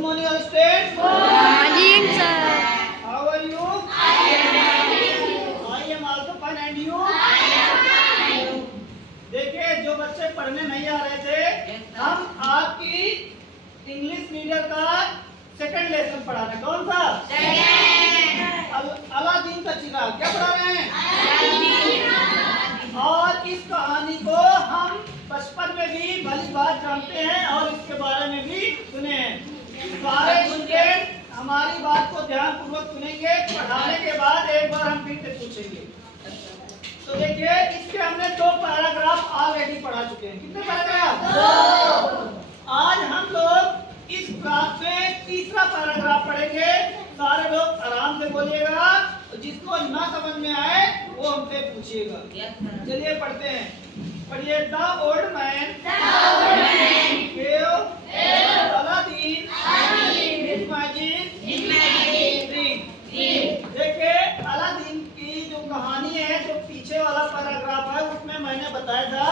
morning, all students. Morning, sir. How are you? I am also fine, and you? देखिए, जो बच्चे पढ़ने नहीं आ रहे थे, हम आपकी इंग्लिश मीडियम का सेकंड लेसन पढ़ा रहे हैं। कौन सा? अलादीन का चिराग। क्या पढ़ा रहे हैं? और इस कहानी को हम बचपन में भी भली बात जानते हैं और इसके बारे में भी सुने हैं। सारे स्टूडेंट हमारी बात को ध्यान पूर्वक सुनेंगे। पढ़ाने के बाद एक बार हम फिर से पूछेंगे। तो देखिए, इसके हमने 2 पैराग्राफ ऑलरेडी पढ़ा चुके हैं। कितने पैराग्राफ? 2। आज हम लोग इस क्लास में तीसरा पैराग्राफ पढ़ेंगे। सारे लोग आराम से बोलिएगा, जिसको ना समझ में आए वो हमसे पूछिएगा। चलिए पढ़ते हैं। पढ़िए। The old man gave Aladdin his magic ring। देखिए, अलादीन की जो कहानी है, जो पीछे वाला पैराग्राफ है, उसमें मैंने बताया था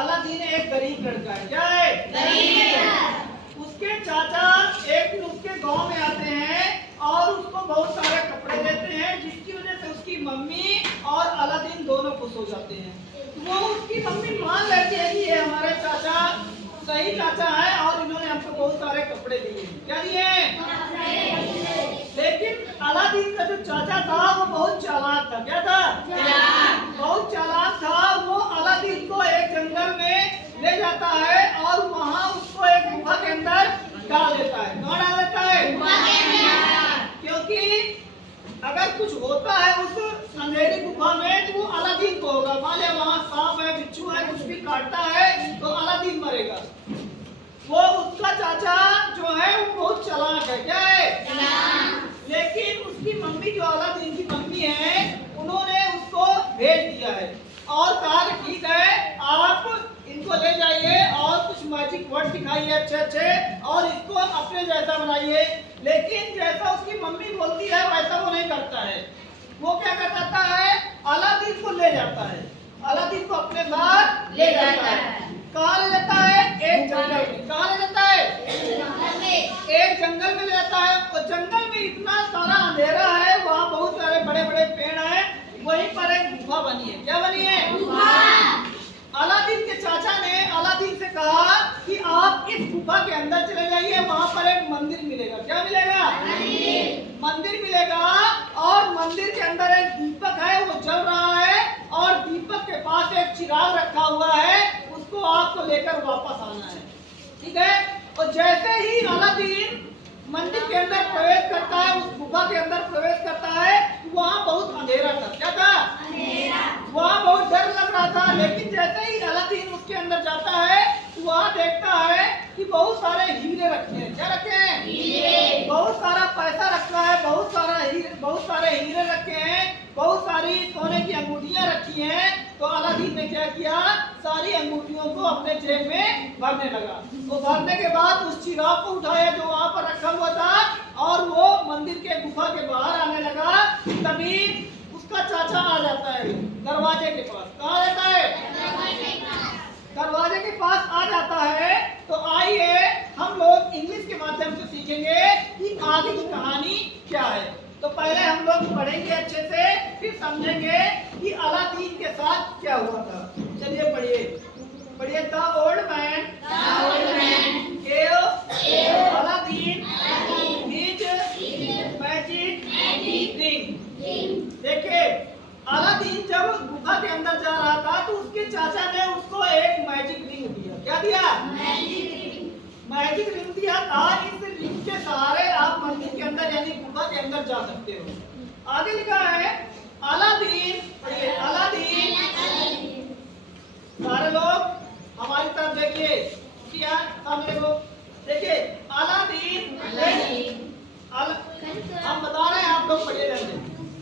अलादीन एक गरीब लड़का है। क्या है? गरीब। उसके चाचा एक दिन उसके गांव में आते हैं और उसको बहुत सारे कपड़े देते हैं, जिसकी वजह से उसकी मम्मी और अलादीन दोनों खुश हो जाते हैं। वो उसकी मम्मी मान लेती है कि ये हमारे चाचा सही चाचा है और इन्होंने हमको बहुत सारे कपड़े दिए। क्या दिए? लेकिन अलादीन का जो चाचा था वो बहुत चालाक था। क्या था? बहुत चालाक था। वो अलादीन को एक जंगल में ले जाता है और वहाँ उसको एक गुफा के अंदर डाल देता है। कहाँ डाल देता है? क्योंकि अगर कुछ होता है उस अंधेरी गुफा में तो वो अलादीन को होगा। मान लिया वहाँ सांप है, बिच्छू है, कुछ भी काटता है तो अलादीन मरेगा। वो उसका चाचा जो है वो बहुत चालाक है। क्या है? लेकिन उसकी मम्मी, जो अलादीन की मम्मी है, उन्होंने उसको भेज दिया है और कहा कि ठीक है, आप इनको ले जाइए और कुछ मैजिक वर्ड सिखाइए अच्छे अच्छे और इसको अपने जैसा बनाइए। लेकिन जैसा उसकी मम्मी बोलती है वैसा वो नहीं करता है। वो क्या करता है? अलादीन को ले जाता है, अलादीन को अपने साथ ले जाता है। कहाँ ले जाता है? एक जंगल में। कहाँ ले जाता है? एक जंगल में ले जाता है। और जंगल में इतना सारा अंधेरा है, वहाँ बहुत सारे बड़े बड़े पेड़ हैं, वहीं पर एक गुफा बनी है। क्या बनी है? अलादीन के चाचा ने अलादीन से कहा कि आप इस गुफा के अंदर चले जाइए, वहाँ पर एक मंदिर मिलेगा। क्या मिलेगा? मंदिर मिलेगा और मंदिर के अंदर एक दीपक है, वो जल रहा है और दीपक के पास एक चिराग रखा हुआ है, उसको आपको लेकर वापस आना है। ठीक है? और जैसे ही अलादीन मंदिर के अंदर प्रवेश करता है, उस गुफा के अंदर प्रवेश करता है, वहाँ बहुत अंधेरा था। क्या था? वहाँ बहुत डर लग रहा था। लेकिन जैसे ही अलादीन उसके अंदर जाता है, वहाँ देखता है कि बहुत सारे हीरे रखे हैं। क्या रखे हैं? हीरे। बहुत सारा पैसा रखा है, बहुत सारे हीरे रखे हैं, बहुत सारी सोने की अंगूठियाँ रखी हैं। तो अलादीन ने क्या किया? सारी अंगूठियों को अपने जेब में भरने लगा। तो भरने के बाद उस चिराग को उठाया जो वहाँ पर रखा हुआ था और वो मंदिर के गुफा के बाहर आने लगा। तभी उसका चाचा आ जाता है दरवाजे के पास। कहाँ रहता है? दरवाजे के पास आ जाता है। तो आइए हम लोग इंग्लिश के माध्यम से सीखेंगे कि आगे की कहानी क्या है। तो पहले हम लोग पढ़ेंगे अच्छे से, फिर समझेंगे कि अलादीन के साथ क्या हुआ था। चलिए पढ़िए। पढ़िए। The old man gave Aladdin his magic ring। देखिए, अलादीन जब गुफा के अंदर जा रहा था तो उसके चाचा ने उसको एक मैजिक रिंग दिया। क्या दिया? मैजिक रिंग दिया था। इस रिंग के सहारे आप मंदिर के अंदर यानी गुफा के अंदर जा सकते हो। आगे लिखा है अलादीन। पढ़िए। अलादीन। सारे लोग हमारी तरफ देखिए, सामने देखो। देखिए, अलादीन हम बता रहे हैं, आप लोग पढ़िए रहते।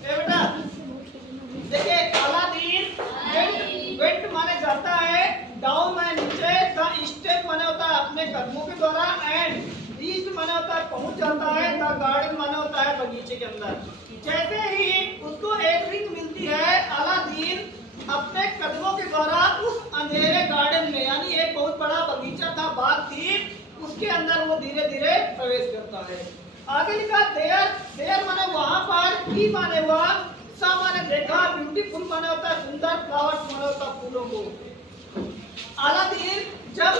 बेटा देखिए, अलादीन वेंट माने जाता है, डाउन माने नीचे, द स्टेप माने होता है अपने कदमों के द्वारा, एंड रीच माने होता है पहुंच जाता है, द गार्डन माने होता है बगीचे के अंदर। जैसे ही उसको एक रिंग मिलती है, अलादीन अपने कदमों के द्वारा उस अंधेरे गार्डन में, यानी एक बहुत बड़ा बगीचा था, बाग थी, उसके उसके अंदर वो धीरे धीरे प्रवेश करता है। आगे लिखा देयर, देयर माने वहां पर, ही माने वह, सा माने देखा, ब्यूटीफुल माने होता है सुंदर, फ्लावर्स माने होता है फूलों को। अलादीन जब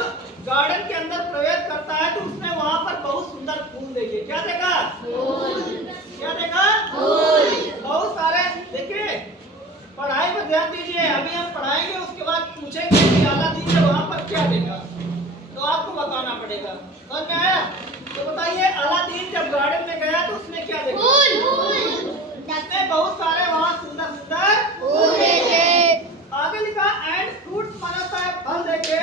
गार्डन के अंदर प्रवेश करता है तो उसने वहां पर बहुत सुंदर फूल देखे। क्या देखा? फूल। क्या देखा? फूल। बहुत सारे देखिए। पढ़ाई पर ध्यान दीजिए, अभी हम पढ़ाएंगे उसके बाद पूछेंगे कि अलादीन ने वहां पर क्या देखा, तो आपको बताना पड़ेगा। समझ में आया? तो बताइए अलादीन जब गार्डन में गया तो उसने क्या देखा? फूल। उसने बहुत सारे वहां सुंदर सुंदर फूल देखे। आगे लिखा एंड फ्रूट्स माना है फल देखे।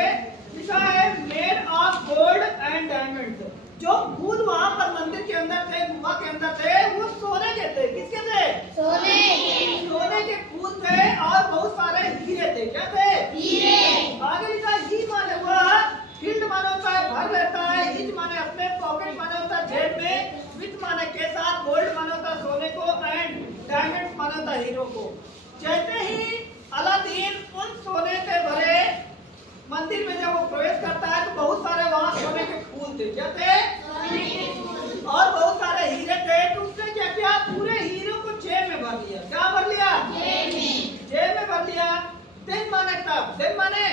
लिखा है made of gold and diamonds. जो फूल वहां पर मंदिर के अंदर थे, गुफा के अंदर थे, वो सोने के थे। किसके थे? सोने के। सोने के फूल थे और बहुत सारे हीरे थे। क्या थे? हीरे। आगे लिखा ही माने वह, फील्ड माने होता है भर लेता है, हिज माने अपने, पॉकेट माने होता है जेब में, विथ माने के साथ, गोल्ड माने होता है सोने को, एंड डायमंड माने होता है हीरो को। जैसे ही अलादीन उन सोने के भरे मंदिर में जब वो प्रवेश करता है तो बहुत सारे वहां सोने के फूल थे। क्या थे? सोने के फूल। और बहुत सारे हीरे थे। तो उसने क्या किया? पूरे हीरो को जेब में भर लिया। क्या भर लिया? जेब में। जेब में भर लिया। देन माने तब, देन माने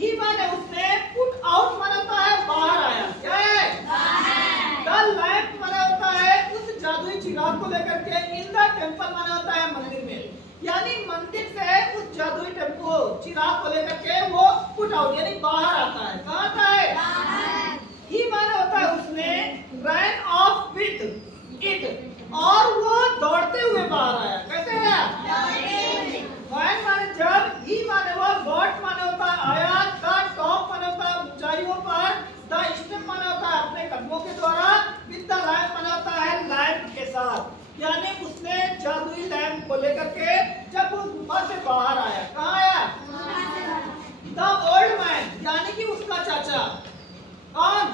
ही माने उसने, पुट आउट माने होता है बाहर आया। क्या है? बाहर। द लैंप माने होता है उस जादुई चिराग को लेकर के, इन द टेंपल माने होता है मंदिर में, यानी मंदिर से उस जादुई टेम्पो चिराग को लेकर के वो पुट आउट यानी बाहर आता है। कहाँ आता है? बाहर। ही माने होता है उसने, रैन ऑफ विथ इट, और वो दौड़ते हुए बाहर आया। कैसे आया? दौड़ते हुए। वैन माने जब, ही माने वो, गॉट माने होता है आया, द टॉप माने होता है ऊंचाइयों पर, द स्टेप माने होता है अपने कदमों के द्वारा, विद द लैंप माने होता है लैंप के साथ, यानी उसने जादुई लैंप को लेकर के जब वो गुफा से बाहर आया। कहाँ आया? द ओल्ड मैन यानी कि उसका चाचा। कौन?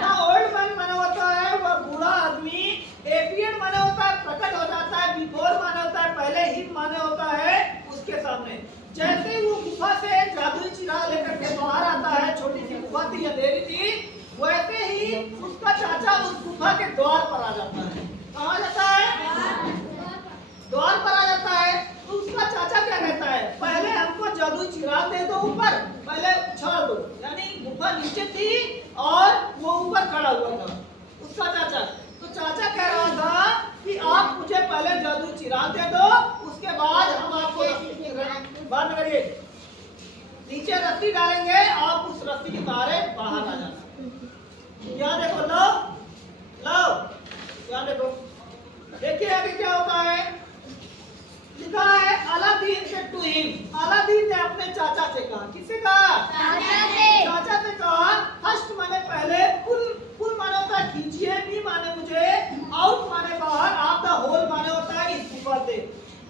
द ओल्ड मैन माना होता है वह बूढ़ा आदमी, एपियर्ड माना होता है प्रकट हो जाता है, बिफोर माना होता है पहले, हिम माने होता है उसके सामने। जैसे वो गुफा से जादुई चिराग लेकर के बाहर आता है, छोटी सी गुफा थी, अंधेरी थी, वैसे ही उसका चाचा उस गुफा के द्वार पर आ जाता है। कहाँ जाता है? द्वार पर आ जाता है। तो उसका चाचा क्या कहता है? पहले हमको जादुई चिराग दे दो ऊपर, पहले उछाल दो, यानी गुफा नीचे थी और वो ऊपर खड़ा हुआ था उसका चाचा। तो चाचा कह रहा था कि आप मुझे पहले जादुई चिराग दे दो, उसके बाद हम आपको बात करिए, नीचे रस्सी डालेंगे, आप उस रस्सी के सहारे बाहर आ जाना। यहाँ देखो, लो लो, यहाँ देखो, देखिए आगे क्या होता है। लिखा है अलादीन से टू हिम, अलादीन ने अपने चाचा से कहा। किससे कहा? चाचा से। चाचा से कहा, फर्स्ट माने पहले, पुल, पुल माने होता है खींचिए, मी माने मुझे, आउट माने बाहर, आप द होल माने होता है इस गुफा से।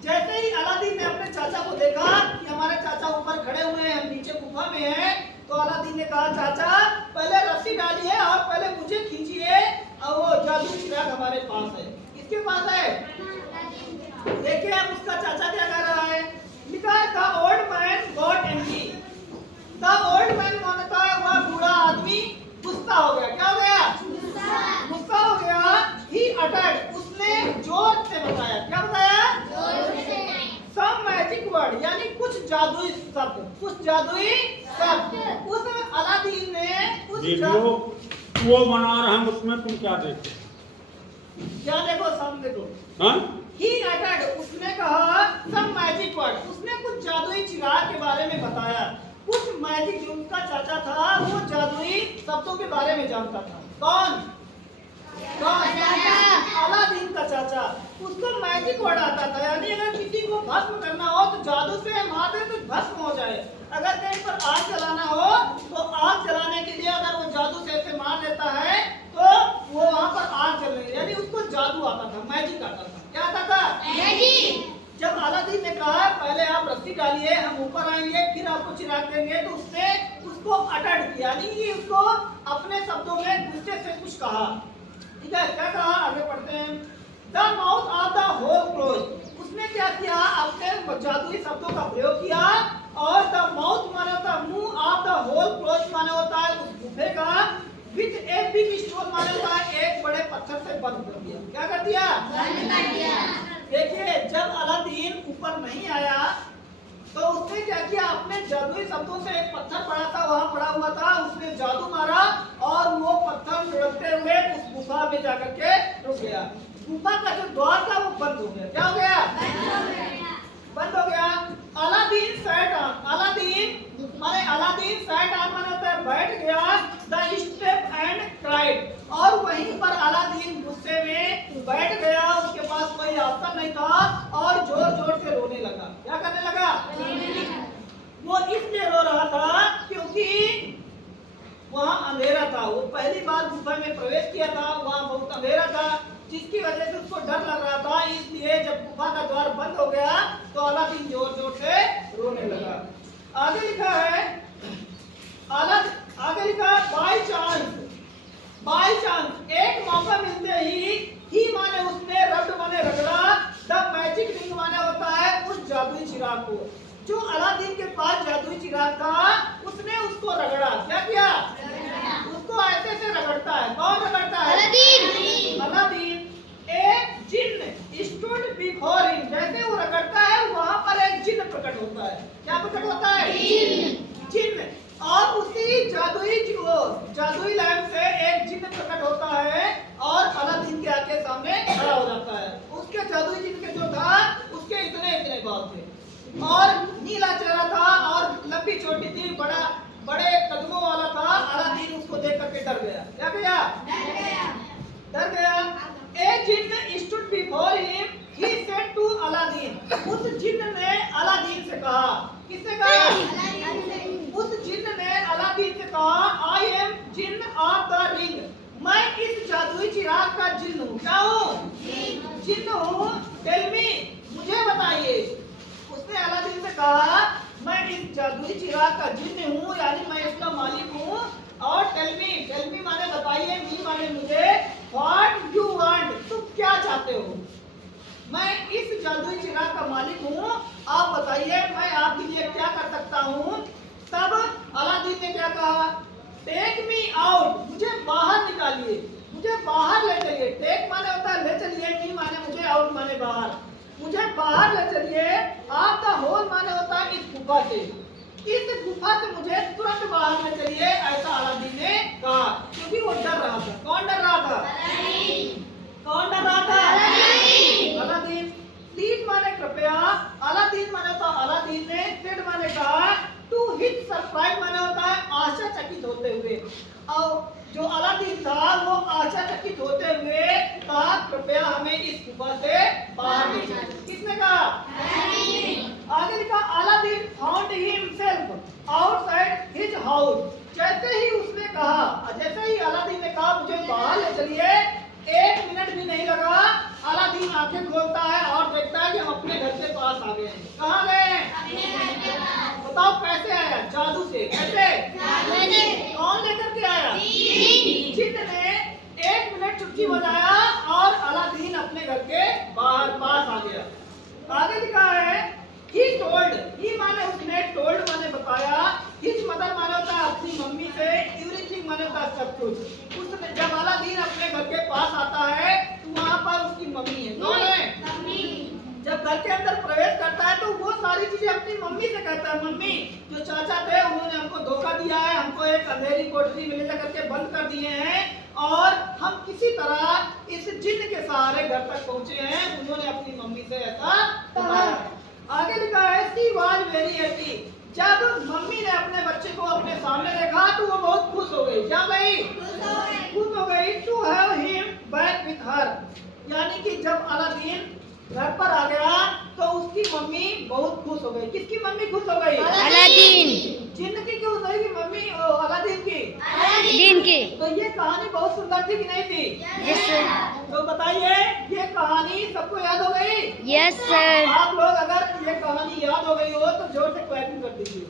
जैसे ही अलादीन ने अपने चाचा को देखा कि हमारे चाचा ऊपर खड़े हुए हैं, हम नीचे गुफा में हैं, तो अलादीन ने कहा चाचा पहले रस्सी डालिए और पहले मुझे खींचिए, और वो जादुई चिराग हमारे पास है। किसके पास है? देखिए अब उसका चाचा क्या कर रहा है। लिखा है the old man got angry. The old man मानता है वह बूढ़ा आदमी गुस्सा हो गया। क्या हो गया? गुस्सा हो गया। ही अटर्ड उसने जोर से बताया। क्या बताया? जोर से। सम मैजिक वर्ड यानी कुछ जादुई शब्द, कुछ जादुई शब्द। उस अलादीन ने उस वो बना रहा है, उसमें तुम क्या देखो? क्या देखो? सम देखो। हाँ? He uttered, उसने कहा some magic word, उसने कुछ जादुई चिराग के बारे में बताया। कुछ मैजिक, जो उसका चाचा था वो जादुई शब्दों के बारे में जानता था। कौन? कौन? अलादीन का चाचा। उसको मैजिक वर्ड आता था, यानी अगर किसी को भस्म करना हो तो जादू से मार दे तो भस्म हो जाए। अगर कहीं पर आग जलाना हो तो आग जलाने के लिए अगर वो जादू से ऐसे मार देता है तो वो वहाँ पर आग जल रही है, यानी उसको जादू आता था, मैजिक आता था। क्या आता था? मैजिक। जब अलादीन ने कहा पहले आप रस्सी डालिए, हम ऊपर आएंगे, फिर आपको चिराग देंगे, तो उसने उसको अटर्ड किया, यानी उसको अपने शब्दों में गुस्से से कुछ कहा। ठीक है, क्या कहा? आगे पढ़ते हैं। The mouth of the hole close, उसने क्या किया? अपने जादुई शब्दों का प्रयोग किया, और द माउथ माने होता है मुंह, ऑफ द होल क्लोज माने होता है उस गुफे का, बंद कर दिया। क्या कर दिया? देखिए जब अलादीन ऊपर नहीं आया तो उसने क्या किया, अपने जादुई शब्दों से एक पत्थर पड़ा था, वहां पड़ा हुआ था, उसने जादू मारा और वो पत्थर लुढ़कते हुए उस गुफा में जाकर के रुक गया। गुफा का जो द्वार था वो बंद हो गया। क्या हो गया? बंद हो गया। अलादीन सैट ऑन, अलादीन माने होता है बैठ गया, द स्टेप एंड क्राइड, और वहीं पर अलादीन गुस्से में बैठ गया, उसके पास कोई ऑप्शन नहीं था और जोर जोर से रोने लगा। क्या करने लगा? वो इसलिए रो रहा था क्योंकि वहां अंधेरा था, वो पहली बार गुफा में प्रवेश किया था, वहां बहुत अंधेरा था, जिसकी वजह से उसको डर लग रहा था। इसलिए जब गुफा का द्वार बंद हो गया तो अलादीन जोर जोर से रोने लगा। आगे लिखा है बाय चांस एक मौका मिलते ही माने उसने रब्ड माने रगड़ा, द मैजिक रिंग माने होता है उस जादुई चिराग को। जो अलादीन के पास जादुई चिराग था उसने उसको रगड़ा। क्या किया? उसको ऐसे से रगड़ता है। कौन रगड़ता है? अलादीन। एक जिन्न स्टूड बिफोर हिम, जैसे वो रगड़ता है वहां पर एक जिन्न प्रकट होता है। क्या प्रकट होता है? जिन्न। और उसी जादुई लैंप से एक जिन्न प्रकट होता है और अलादीन के आके सामने खड़ा हो जाता है। उसके जादुई जिन्न के जो था उसके इतने बाल थे और नीला चेहरा था और लंबी चोटी थी, बड़े कदमों वाला था। अलादीन उसको देख करके डर गया। क्या किया? डर गया। ए जिन्न stood before him, he said to Aladdin, उस जिन्न ने अलादीन से कहा। किससे कहा? उस जिन्न ने अलादीन से कहा, आई एम जिन्न ऑफ द रिंग, मैं इस जादुई चिराग का जिन्न हूँ। क्या हूँ? जिन्न हूँ। टेल मी, मुझे बताइए। उसने अलादीन से कहा मैं इस जादुई चिराग का जिन्न हूँ, यानी मैं इसका मालिक हूँ। और टेल मी माने बताइए, मी माने मुझे, व्हाट यू वांट, तुम क्या चाहते हो? मैं इस जादुई चिराग का मालिक हूँ, आप बताइए मैं आपके लिए क्या कर सकता हूँ। तब अलादीन ने क्या कहा? टेक मी आउट, मुझे बाहर निकालिए, मुझे बाहर ले चलिए। टेक माने होता है ले चलिए, मी माने मुझे, आउट माने बाहर, मुझे बाहर ले चलिए। आप द होल माने होता है इस गुफा से, इस गुफा से मुझे तुरंत बाहर ले चलिए, ऐसा अलादीन ने कहा, क्योंकि वो डर रहा था। कौन डर रहा था? कौन डर रहा था? अलादीन। प्लीज माने कृपया, अलादीन माने होता अलादीन ने, सेड माने कहा, टू हिट सरप्राइज माने होता है आश्चर्यचकित होते हुए। और जो अलादीन था वो आश्चर्यचकित होते हुए कहा, कृपया हमें इस गुफा से बाहर ले जाइए। किसने कहा? आगे लिखा, Aladdin found himself outside his house, जैसे ही उसने कहा, जैसे ही अलादीन ने कहा मुझे बाहर ले चलिए, 1 मिनट भी नहीं लगा, अलादीन आंखें खोलता है और देखता है कि हम अपने घर के पास आ गए हैं। कहाँ गए? बताओ कैसे आया? जादू से। कैसे? कौन लेकर के आया? जिन्न ने 1 मिनट चुटकी बजाया और अलादीन अपने घर के बाहर पास आ गया। आगे लिखा है, ही टोल्ड, ही माने उसने, टोल्ड माने बताया, हिज मदर माने होता है अपनी मम्मी से, एवरीथिंग माने होता है सब कुछ। उसने जब अलादीन अपने घर के पास आता है तो वहाँ पर उसकी मम्मी है। कौन है? जब घर के अंदर प्रवेश करता है तो वो सारी चीजें अपनी मम्मी से कहता है, मम्मी जो चाचा थे उन्होंने हमको धोखा दिया है, हमको एक अंधेरी कोठरी में ले जाकर के बंद कर दिए हैं और हम किसी तरह इस जिन्न के सहारे घर तक पहुंचे हैं। उन्होंने अपनी मम्मी से ऐसा बताया। आगे लिखा है, शी वाज वेरी हैप्पी, जब मम्मी ने अपने बच्चे को अपने सामने देखा तो वो बहुत खुश हो गई। क्या गई? खुश हो गई। To have him back with her, यानी कि जब अलादीन घर पर आ गया तो उसकी मम्मी बहुत खुश हो गई। किसकी मम्मी खुश हो गई? अलादीन। जिन्न की खुश हो गई मम्मी, अलादीन की। अलादीन की। तो ये कहानी बहुत सुंदर थी कि नहीं थी? Yes sir. तो बताइए ये कहानी सबको याद हो गई? Yes sir. आप लोग अगर ये कहानी याद हो गई हो तो जोर से क्लैपिंग कर दीजिए।